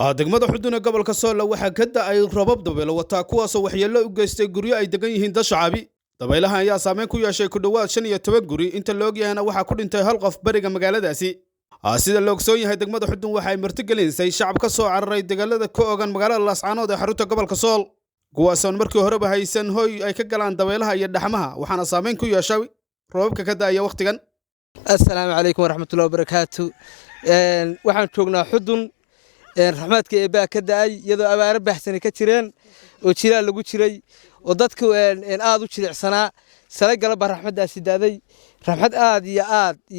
degmada xuduna gobolka Sool waxa ka da'ay roobab dabeylo wata kuwaas oo waxyeello u geystay guryo ay degan yihiin dad shacbi dabeylahan ayaa saameyn ku yeeshay ku dhawaad 15 guri inta loo ogyahay waxa ku dhintay hal qof bariga magaaladaasi sida loo ogsoon yahay degmada xudun waxa ay martigelisay shacab ka soo cararay dagaalada ka ogan magaalada Laascaanood ee xarunta gobolka Sool kuwaas oo markii hore haysan hooy ay ka galaan dabeylaha iyo dhaxmaha waxaana saameyn ku yeeshay roobabka ka da'ay waqtigan. Assalaamu alaykum warahmatullahi wabarakatuh. waxaan joognaa xudun raxmaadka eebaa ka da'ay iyadoo abaar baxsan ka jireen oo jiraa lagu jiray oo dadku aad u jilicsanaa salay galaba raxmadaasi daaday raxmad aad iyo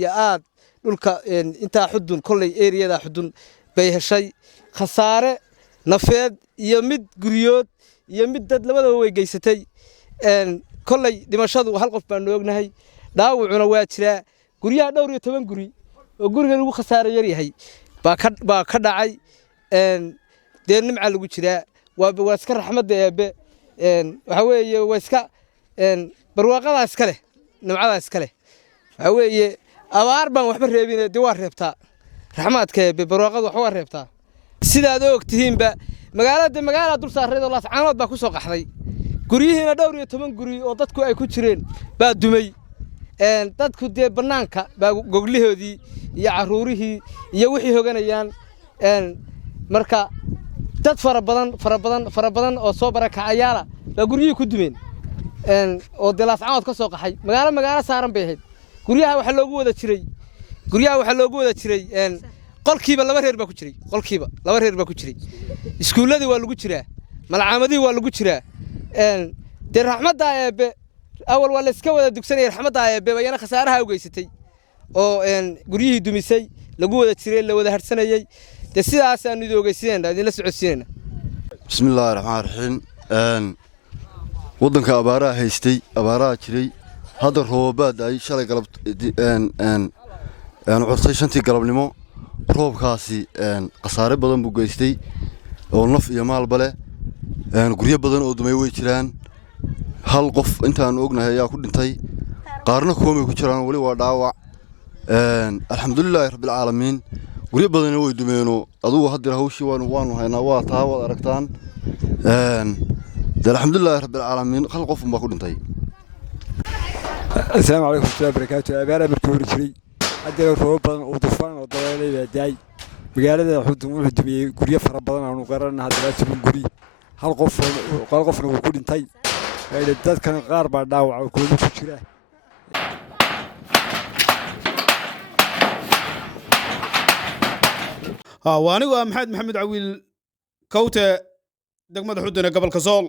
aad dhulka inta xudun kulay area xudun bay heshay khasaare nafeed iyo mid guriyood iyo mid dad labadaba way geysatay kulay dhimashadu hal qof baan ognahay dhaawacuna waa jira guriyaha dhowr iyo 10 guri oo guriga lagu khasaare yar yahay baa ka dhacay dee nimca lagu jiraa waa iska raxmada eebe waxa weeye waa iska barwaaqada iska leh nimcada iska leh waxa weeye abaar baan waxba reebin dee waa reebtaa raxmaadka eebe barwaaqada wax waa reebtaa sidaad ogtihiinba magaalada dul saareedo Laascaanood baa ku soo qaxday guriyihiina dhowr iyo 10 guri oo dadku ay ku jireen baa dumay dadku dee banaanka baa goglihoodii iyo caruurihii iyo wixii hoganayaan marka dad fara badan oo soo barakacayaala baa guriyihii ku dumeen oo dee Laascaanood ka soo qaxay magaalo saaran bay ahayd guryaha waxa loogu wada jiray qolkiiba laba reer baa ku jiray iskuuladii waa lagu jiraa malcaamadii waa lagu jiraa dee raxmadda eebe awal waa la iska wada dugsanay raxmadda eebe bayana khasaaraha u geysatay oo guryihii dumisay lagu wada jiray la wada harsanayay dee sidaas aan idin la socodsiinayna bismillaahir rahmaanir rahiim wadanka abaaraha haystay abaaraha jiray hadda roobaad ay shalay galab curtay shantii galabnimo roobkaasi khasaare badan buu geystay oo naf iyo maalba leh guryo badan oo dumay way jiraan hal qof intaan ognahay ayaa ku dhintay qaarna koomay ku jiraan wali waa dhaawac alxamdulilaahi rabbil caalamiin guryo badan way dumeeno adigu hadda hawshii waanu haynaa waa taa wada aragtaan alxamdulilaahi rabbil caalamiin hal qof baa ku dhintay. Assalaamu alaykum warahmatullahi wabarakatuh. abaara markii hore jiray hadda roob badan oo dufan oo dabeelay daay magaalada xudun wuxuu dumiyay guryo fara badan aanu qarana hadda 10 guri hal qofna uu ku dhintay dadkan qaar baa dhaawac oo ku jira waanigu Maxamed Maxamed Cawiil Kawte degmada xudun ee gobolka Sool.